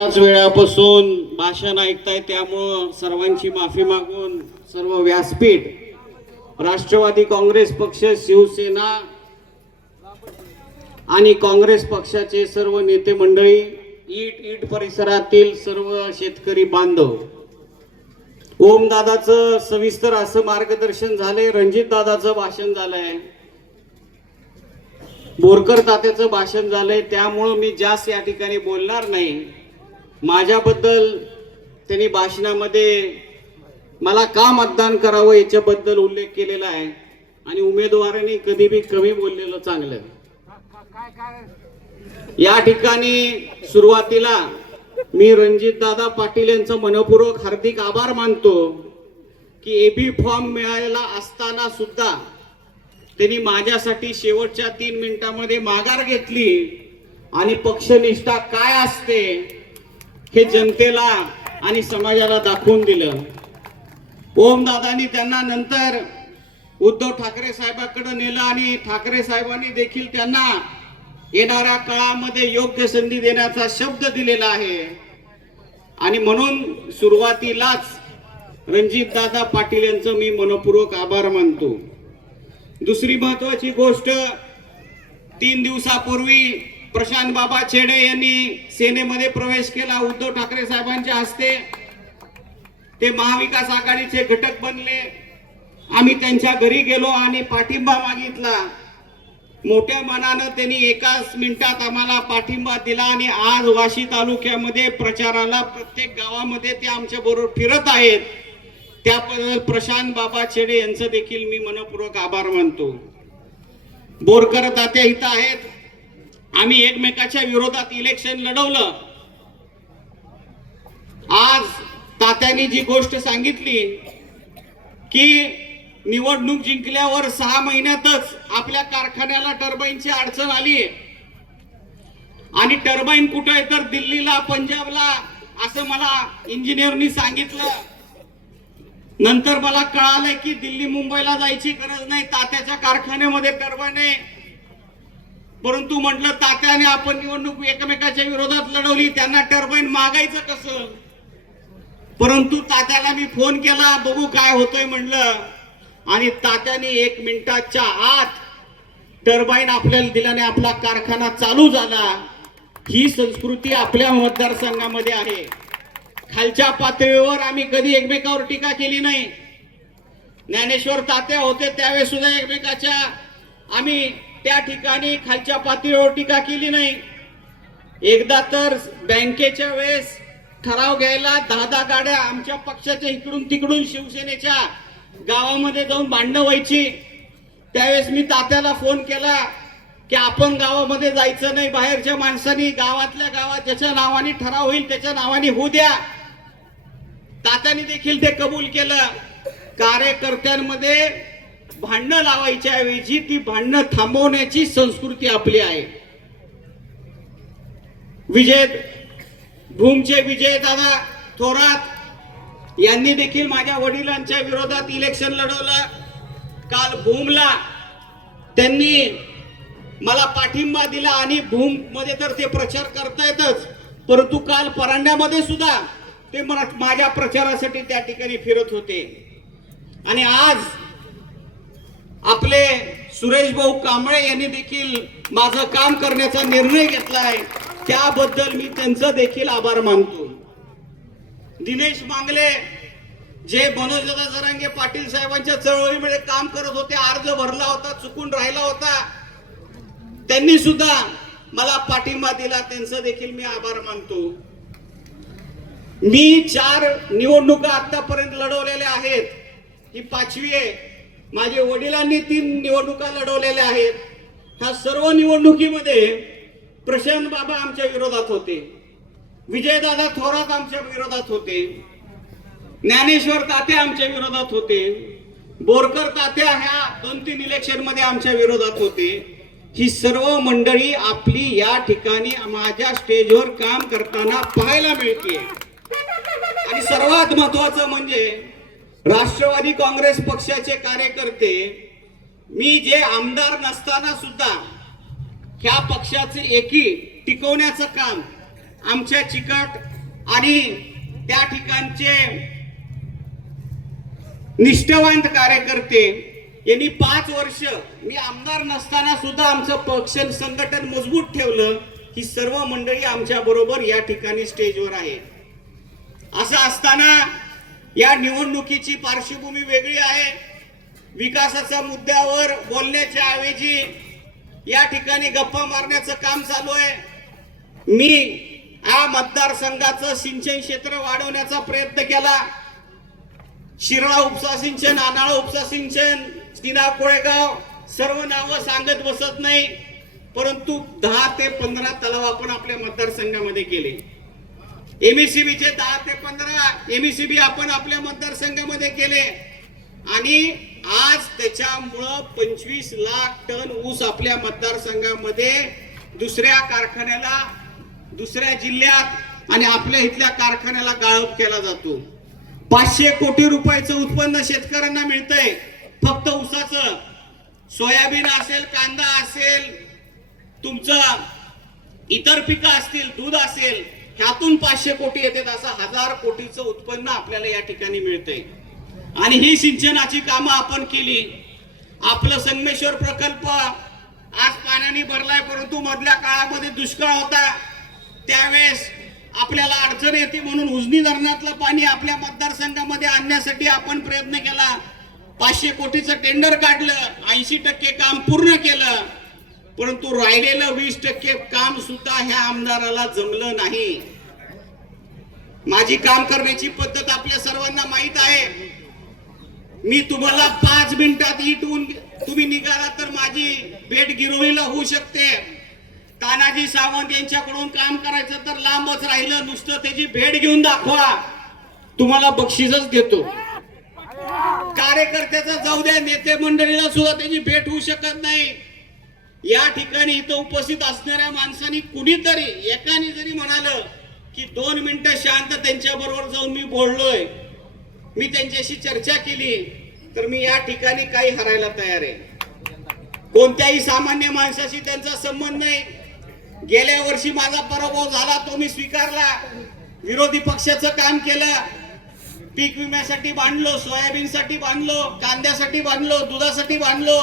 बऱ्याच वेळापासून भाषण ऐकताय त्यामुळं सर्वांची माफी मागून सर्व व्यासपीठ राष्ट्रवादी काँग्रेस पक्ष शिवसेना आणि काँग्रेस पक्षाचे सर्व नेते मंडळी ईट ईट परिसरातील सर्व शेतकरी बांधव ओम दादाचं सविस्तर असं मार्गदर्शन झालंय रणजित दादाचं भाषण झालंय बोरकर तात्याचं भाषण झालंय त्यामुळं मी जास्त या ठिकाणी बोलणार नाही. माझ्याबद्दल त्यांनी भाषणामध्ये मला का मतदान करावं याच्याबद्दल उल्लेख केलेला आहे. आणि उमेदवारांनी कधी बी कमी बोललेलं चांगलं. या ठिकाणी सुरुवातीला मी रणजित दादा पाटील यांचं मनपूर्वक हार्दिक आभार मानतो की एबी फॉर्म मिळालेला असताना सुद्धा त्यांनी माझ्यासाठी शेवटच्या तीन मिनिटांमध्ये माघार घेतली. आणि पक्षनिष्ठा काय असते हे जनतेला आणि समाजाला दाखवून दिलं. ओमदादांनी त्यांना नंतर उद्धव ठाकरे साहेबांकडे नेलं आणि ठाकरे साहेबांनी देखील त्यांना येणाऱ्या काळामध्ये योग्य संधी देण्याचा शब्द दिलेला आहे. आणि म्हणून सुरुवातीलाच रणजितदादा पाटील यांचं मी मनपूर्वक आभार मानतो. दुसरी महत्वाची गोष्ट तीन दिवसापूर्वी प्रशांत बाबा छेडे यांनी सेनेमध्ये प्रवेश केला. उद्धव ठाकरे साहेबांच्या हस्ते ते महाविकास आघाडीचे घटक बनले. आम्ही त्यांच्या घरी गेलो आणि पाठिंबा मागितला. मोठ्या मनानं त्यांनी एकाच मिनिटात आम्हाला पाठिंबा दिला आणि आज वाशी तालुक्यामध्ये प्रचाराला प्रत्येक गावामध्ये ते आमच्या बरोबर फिरत आहेत. त्याबद्दल प्रशांत बाबा छेडे यांचं देखील मी मनपूर्वक आभार मानतो. बोरकर तात्या इथं आहेत. आम्ही एकमेकाच्या विरोधात इलेक्शन लढवलं. आज तात्यांनी जी गोष्ट सांगितली की निवडणूक जिंकल्यावर सहा महिन्यातच आपल्या कारखान्याला टर्बाईनची अडचण आली. आणि टर्बाईन कुठं आहे तर दिल्लीला पंजाबला असं मला इंजिनियरनी सांगितलं. नंतर मला कळालंय की दिल्ली मुंबईला जायची गरज नाही तात्याच्या कारखान्यामध्ये टर्बाईन आहे. परंतु म्हटलं तात्याने आपण निवडणूक एकमेकाच्या विरोधात लढवली त्यांना टर्बाईन मागायचं कसं? परंतु तात्याला मी फोन केला बघू काय होतंय म्हणलं. आणि तात्याने एक मिनिटाच्या आत टर्बाईन आपल्याला दिल्याने आपला कारखाना चालू झाला. ही संस्कृती आपल्या मतदारसंघामध्ये आहे. खालच्या पातळीवर आम्ही कधी एकमेकावर टीका केली नाही. ज्ञानेश्वर तात्या होते त्यावेळेस सुद्धा एकमेकाच्या आम्ही त्या ठिकाणी खालच्या पातळीवर टीका केली नाही. एकदा तर बँकेच्या वेळेस ठराव घ्यायला दहा दहा गाड्या आमच्या पक्षाच्या इकडून तिकडून शिवसेनेच्या गावामध्ये जाऊन भांडणं व्हायची. त्यावेळेस मी तात्याला फोन केला की आपण गावामध्ये जायचं नाही बाहेरच्या माणसांनी गावातल्या गावात ज्याच्या नावाने ठराव होईल त्याच्या नावाने होऊ द्या. तात्याने देखील ते कबूल केलं. कार्यकर्त्यांमध्ये भांडणं लावायच्या ऐवजी ती भांडणं थांबवण्याची संस्कृती आपली आहे. विजय भूमचे विजय दादा थोरात यांनी देखील माझ्या वडिलांच्या विरोधात इलेक्शन लढवलं. काल भूमला त्यांनी मला पाठिंबा दिला आणि भूममध्ये तर ते प्रचार करतायतच परंतु काल परांड्यामध्ये सुद्धा ते माझ्या प्रचारासाठी त्या ठिकाणी फिरत होते. आणि आज आपले सुरेश भाऊ कांबळे यांनी देखील माझं काम करण्याचा निर्णय घेतलाय. त्याबद्दल मी त्यांचं देखील आभार मानतो. दिनेश मांगले जे मनोजदा जरांगे पाटील साहेबांच्या चळवळीमध्ये काम करत होते अर्ज भरला होता चुकून राहिला होता त्यांनी सुद्धा मला पाठिंबा दिला त्यांचं देखील मी आभार मानतो. मी चार निवडणुका आतापर्यंत लढवलेल्या आहेत. ही पाचवी आहे. माझ्या वडिलांनी तीन निवडणुका लढवलेल्या आहेत. ह्या सर्व निवडणुकीमध्ये प्रशांत बाबा आमच्या विरोधात होते. विजयदादा थोरात आमच्या विरोधात होते. ज्ञानेश्वर तात्या आमच्या विरोधात होते. बोरकर तात्या ह्या दोन तीन इलेक्शनमध्ये आमच्या विरोधात होते. ही सर्व मंडळी आपली या ठिकाणी माझ्या स्टेजवर काम करताना पाहायला मिळते आणि सर्वात महत्वाचं म्हणजे राष्ट्रवादी काँग्रेस पक्षाचे कार्यकर्ते मी जे आमदार नसताना सुद्धा ह्या पक्षाचे एकी टिकवण्याचं काम आमच्या चिकट आणि त्या ठिकाणचे निष्ठावंत कार्यकर्ते यांनी पाच वर्ष मी आमदार नसताना सुद्धा आमचं पक्ष संघटन मजबूत ठेवलं ही सर्व मंडळी आमच्या बरोबर या ठिकाणी स्टेजवर आहे असं असताना या निवडणुकीची पार्श्वभूमी वेगळी आहे. विकासाच्या मुद्द्यावर बोलण्याच्या ऐवजी या ठिकाणी गप्पा मारण्याचं काम चालू आहे. मी हा मतदारसंघाचं सिंचन क्षेत्र वाढवण्याचा प्रयत्न केला. शिराळा उपसा सिंचन आनाळा उपसा सिंचन सिना कोळेगाव सर्व नावं सांगत बसत नाही. परंतु दहा ते पंधरा तलाव आपण आपल्या मतदारसंघामध्ये केले. एमएससीबीचे दहा ते पंधरा एमएससीबी आपण आपल्या मतदारसंघामध्ये केले. आणि आज त्याच्यामुळं पंचवीस लाख टन ऊस आपल्या मतदारसंघामध्ये दुसऱ्या कारखान्याला दुसऱ्या जिल्ह्यात आणि आपल्या इथल्या कारखान्याला गाळप केला जातो. पाचशे कोटी रुपयाचं उत्पन्न शेतकऱ्यांना मिळतंय. फक्त ऊसाचं. सोयाबीन असेल कांदा असेल तुमचं इतर पिकं असतील दूध असेल ह्यातून पाचशे कोटी येतात असं हजार कोटीचं उत्पन्न आपल्याला या ठिकाणी मिळते आणि ही सिंचनाची कामं आपण केली. आपलं संगमेश्वर प्रकल्प आज पाण्याने भरलाय परंतु मधल्या काळामध्ये दुष्काळ होता. त्यावेळेस आपल्याला अडचण येते म्हणून उजनी धरणातलं पाणी आपल्या मतदारसंघामध्ये आणण्यासाठी आपण प्रयत्न केला. पाचशे कोटीचं टेंडर काढलं ऐंशी टक्के काम पूर्ण केलं. परंतु राहिलेलं वीस टक्के काम सुद्धा ह्या आमदाराला जमलं नाही. माझी काम करण्याची पद्धत आपल्या सर्वांना माहीत आहे. मी तुम्हाला पाच मिनिटात इटून तुम्ही निघाला तर माझी भेट गिरोहीला होऊ शकते. तानाजी सावंत यांच्याकडून काम करायचं तर लांबच राहिलं नुसतं त्याची भेट घेऊन दाखवा. तुम्हाला बक्षीसच देतो. कार्यकर्त्याचा जाऊ द्या नेते मंडळीला सुद्धा त्याची भेट होऊ शकत नाही. या ठिकाणी इथं उपस्थित असणाऱ्या माणसांनी कुणीतरी एकाने जरी म्हणालं की दोन मिनिटं शांत त्यांच्या बरोबर जाऊन मी बोललोय मी त्यांच्याशी चर्चा केली तर मी या ठिकाणी काही हरायला तयार आहे. कोणत्याही सामान्य माणसाशी त्यांचा संबंध नाही. गेल्या वर्षी माझा पराभव झाला तो मी स्वीकारला. विरोधी पक्षाचं काम केलं. पीक विम्यासाठी बांधलो सोयाबीनसाठी बांधलो कांद्यासाठी बांधलो दुधासाठी बांधलो.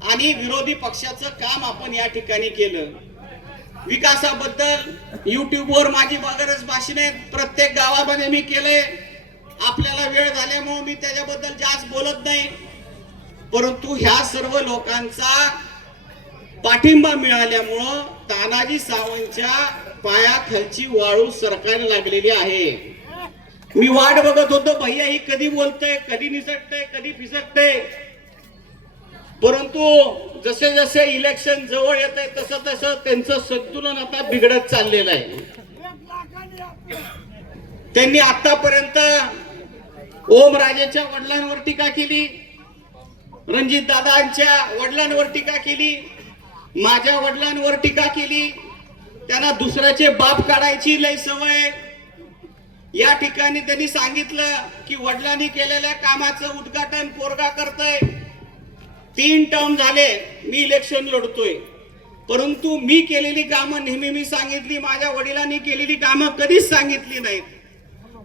आणि विरोधी पक्षाचं काम आपण या ठिकाणी केलं. विकासाबद्दल युट्यूबवर माझी बगरच भाषणे प्रत्येक गावामध्ये मी केले आपल्याला वेळ झाल्यामुळे मी त्याच्याबद्दल जास्त बोलत नाही. परंतु ह्या सर्व लोकांचा पाठिंबा मिळाल्यामुळं तानाजी सावंतच्या पायाखालची वाळू सरकारला लागलेली आहे. मी वाट बघत होतो भैया ही कधी बोलतय कधी निसटतय कधी फिसकतय? परंतु जसे जसे इलेक्शन जवळ येत आहे तसं तसं त्यांचं संतुलन आता बिघडत चाललेलं आहे. त्यांनी आतापर्यंत ओम राजेच्या वडिलांवर टीका केली रणजित दादांच्या वडिलांवर टीका केली माझ्या वडिलांवर टीका केली त्यांना दुसऱ्याचे बाप काढायची लय सवय या ठिकाणी त्यांनी सांगितलं की वडिलांनी केलेल्या कामाचं उद्घाटन पोरगा करतय. तीन टर्म झाले मी इलेक्शन लढतोय. परंतु मी केलेली कामं नेहमी मी सांगितली माझ्या वडिलांनी केलेली कामं कधीच सांगितली नाहीत.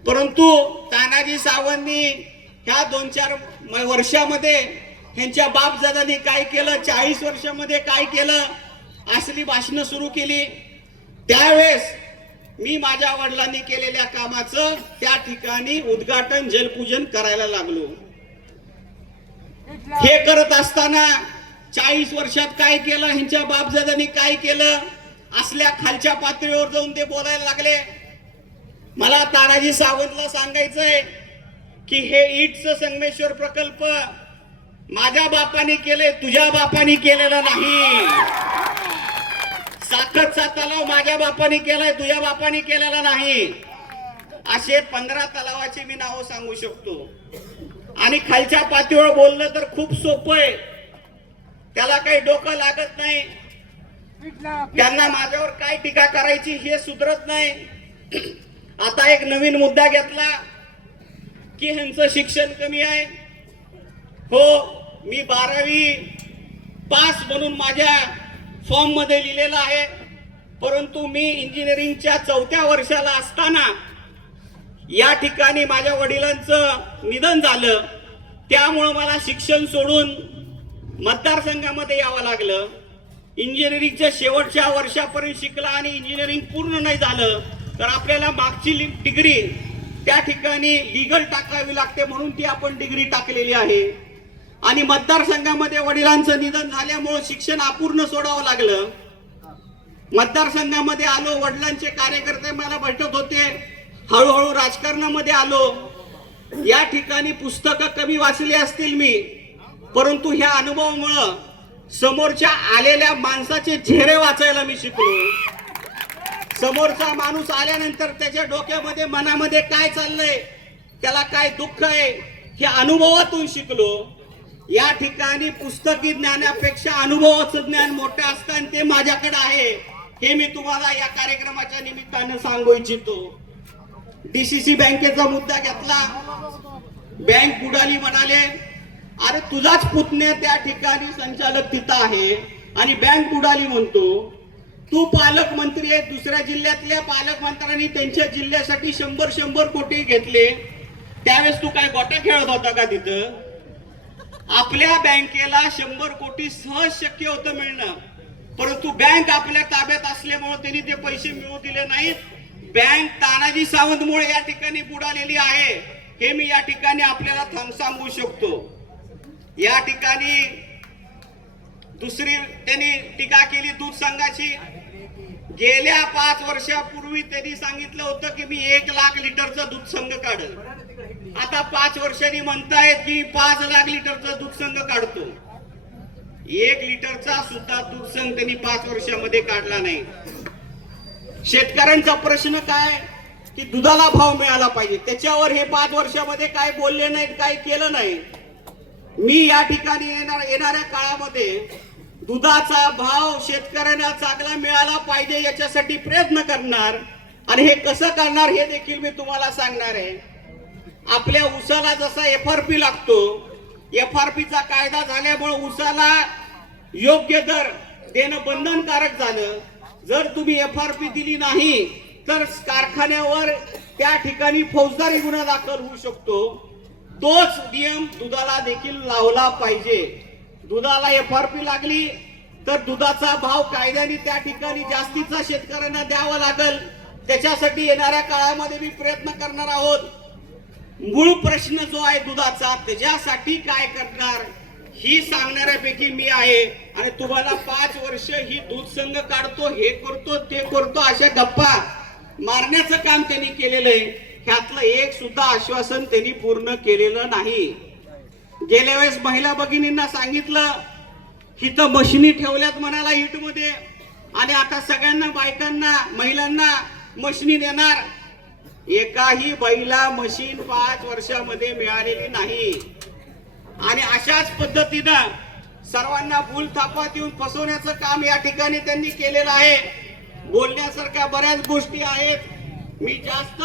परंतु तानाजी सावंतनी ह्या दोन चार म- वर्षामध्ये ह्यांच्या बापजादांनी काय केलं चाळीस वर्षामध्ये काय केलं असली भाषणं सुरू केली. त्यावेळेस मी माझ्या वडिलांनी केलेल्या कामाचं त्या ठिकाणी उद्घाटन जलपूजन करायला लागलो. हे करत असताना चाळीस वर्षात काय केलं? ह्यांच्या बापजादांनी काय केलं? असल्या खालच्या पातळीवर जाऊन ते बोलायला लागले. मला तानाजी सावंतला सांगायचंय की हे ईटच संगमेश्वर प्रकल्प माझ्या बापाने केले तुझ्या बापाने केलेला नाही. साखरचा तलाव माझ्या बापाने केलाय तुझ्या बापाने केलेला नाही. असे पंधरा तलावाची मी नावं सांगू शकतो. आणि खालच्या पातळीवर बोललं तर खूप सोपं आहे. त्याला काही डोकं लागत नाही. त्यांना माझ्यावर काय टीका करायची हे सुधरत नाही. आता एक नवीन मुद्दा घेतला की ह्यांचं शिक्षण कमी आहे. हो मी बारावी पास म्हणून माझ्या फॉर्ममध्ये लिहिलेलं आहे. परंतु मी इंजिनिअरिंगच्या चौथ्या वर्षाला असताना या ठिकाणी माझ्या वडिलांचं निधन झालं. त्यामुळं मला शिक्षण सोडून मतदारसंघामध्ये यावं लागलं. इंजिनिअरिंगच्या शेवटच्या वर्षापर्यंत शिकला आणि इंजिनिअरिंग पूर्ण नाही झालं तर आपल्याला मागची लि- डिग्री त्या ठिकाणी लिगल टाकावी लागते म्हणून ती आपण डिग्री टाकलेली आहे. आणि मतदारसंघामध्ये वडिलांचं निधन झाल्यामुळं शिक्षण अपूर्ण सोडावं लागलं. मतदारसंघामध्ये आलो वडिलांचे कार्यकर्ते मला भेटत होते. हळूहळू राजकारणामध्ये आलो. या ठिकाणी पुस्तकं कमी वाचली असतील मी. परंतु ह्या अनुभवामुळं समोरच्या आलेल्या माणसाचे चेहरे वाचायला मी शिकलो. समोरचा माणूस आल्यानंतर त्याच्या डोक्यामध्ये मनामध्ये काय चाललंय त्याला काय दुःख आहे हे अनुभवातून शिकलो. या ठिकाणी पुस्तकी ज्ञानापेक्षा अनुभवाचं ज्ञान मोठं असतं आणि ते माझ्याकडे आहे हे मी तुम्हाला या कार्यक्रमाच्या निमित्तानं सांगू इच्छितो. डीसीसी बँकेचा मुद्दा घेतला. बँक बुडाली म्हणाले अरे तुझाच पुतण्या त्या ठिकाणी संचालक तिथं आहे. आणि बँक बुडाली म्हणतो तू पालकमंत्री आहे दुसऱ्या जिल्ह्यातल्या पालकमंत्र्यांनी त्यांच्या जिल्ह्यासाठी शंभर शंभर कोटी घेतले. त्यावेळेस तू काय गोट्या खेळत होता का तिथं? आपल्या बँकेला शंभर कोटी सहज शक्य होतं मिळणं. परंतु बँक आपल्या ताब्यात असल्यामुळे त्यांनी ते पैसे मिळवू दिले नाहीत. बँक तानाजी सावंतमुळे या ठिकाणी बुडालेली आहे. हे मी या ठिकाणी आपल्याला थांब सांगू शकतो. या ठिकाणी दुसरी त्यांनी टीका केली दूध संघाची. गेल्या पाच वर्षापूर्वी त्यांनी सांगितलं होतं की मी एक लाख लिटरचं दूध संघ काढल. आता पाच वर्षांनी म्हणतायत की पाच लाख लिटरचं दूध संघ काढतो. एक लिटरचा सुद्धा दूध संघ त्यांनी पाच वर्षामध्ये काढला नाही. शेतकऱ्यांचा प्रश्न काय? की दुधाला भाव मिळाला पाहिजे. त्याच्यावर हे पाच वर्षामध्ये काय बोलले नाहीत काय केलं नाही. मी या ठिकाणी येणार येणाऱ्या काळामध्ये दुधाचा भाव शेतकऱ्यांना चांगला मिळाला पाहिजे याच्यासाठी प्रयत्न करणार. आणि हे कसं करणार हे देखील मी तुम्हाला सांगणार आहे. आपल्या उसाला जसा एफ आर पी लागतो एफ आर पीचा कायदा झाल्यामुळे उसाला योग्य दर देणं बंधनकारक झालं. जर तुम्ही एफ आर पी दिली नाही तर कारखान्यावर त्या ठिकाणी फौजदारी गुन्हा दाखल होऊ शकतो. तोच नियम दुधाला देखील लावला पाहिजे. दुधाला एफ आर पी लागली तर दुधाचा भाव कायद्याने त्या ठिकाणी जास्तीचा शेतकऱ्यांना द्यावा लागल. त्याच्यासाठी येणाऱ्या काळामध्ये मी प्रयत्न करणार आहोत. मूळ प्रश्न जो आहे दुधाचा त्याच्यासाठी काय करणार? ही सांगणाऱ्यापैकी मी आहे. आणि तुम्हाला पाच वर्ष ही दूध संघ काढतो हे करतो ते करतो अशा गप्पा मारण्याचं काम त्यांनी केलेलं आहे. ह्यातलं एक सुद्धा आश्वासन त्यांनी पूर्ण केलेलं नाही. गेल्या वेळेस महिला भगिनींना सांगितलं इथं मशिनी ठेवल्यात म्हणाला हिटमध्ये आणि आता सगळ्यांना बायकांना महिलांना मशिनी देणार. एकाही बैला मशीन पाच वर्षामध्ये मिळालेली नाही. आणि अशाच पद्धतीनं सर्वांना भूल थापात येऊन फसवण्याचं काम या ठिकाणी त्यांनी केलेलं आहे. बोलण्यासारख्या बऱ्याच गोष्टी आहेत. मी जास्त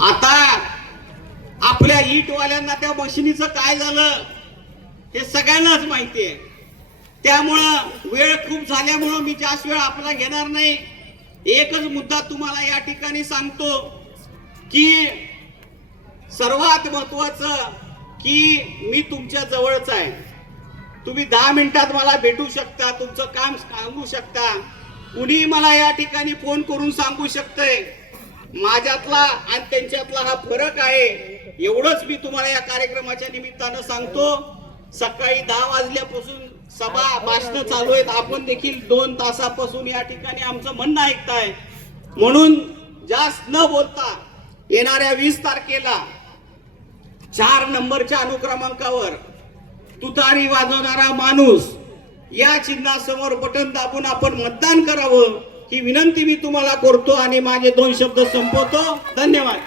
आता आपल्या ईटवाल्यांना त्या मशिनीचं काय झालं हे सगळ्यांनाच माहिती आहे. त्यामुळं वेळ खूप झाल्यामुळं मी जास्त वेळ आपला घेणार नाही. एकच मुद्दा तुम्हाला या ठिकाणी सांगतो की सर्वात महत्वाचं की मी तुमच्या जवळच आहे. तुम्ही दहा मिनिटात मला भेटू शकता तुमचं काम सांगू शकता. कुणी मला या ठिकाणी फोन करून सांगू शकतंय. माझ्यातला आणि त्यांच्यातला हा फरक आहे. एवढंच मी तुम्हाला या कार्यक्रमाच्या निमित्तानं सांगतो. सकाळी दहा वाजल्यापासून सभा भाषण चालू आहेत. आपण देखील दोन तासापासून या ठिकाणी आमचं म्हणणं ऐकताय. म्हणून जास्त न बोलता येणाऱ्या वीस तारखेला चार नंबरच्या अनुक्रमांकावर तुतारी वाजवणारा माणूस या चिन्हासमोर बटन दाबून आपण मतदान करावं ही विनंती मी तुम्हाला करतो आणि माझे दोन शब्द संपवतो. धन्यवाद.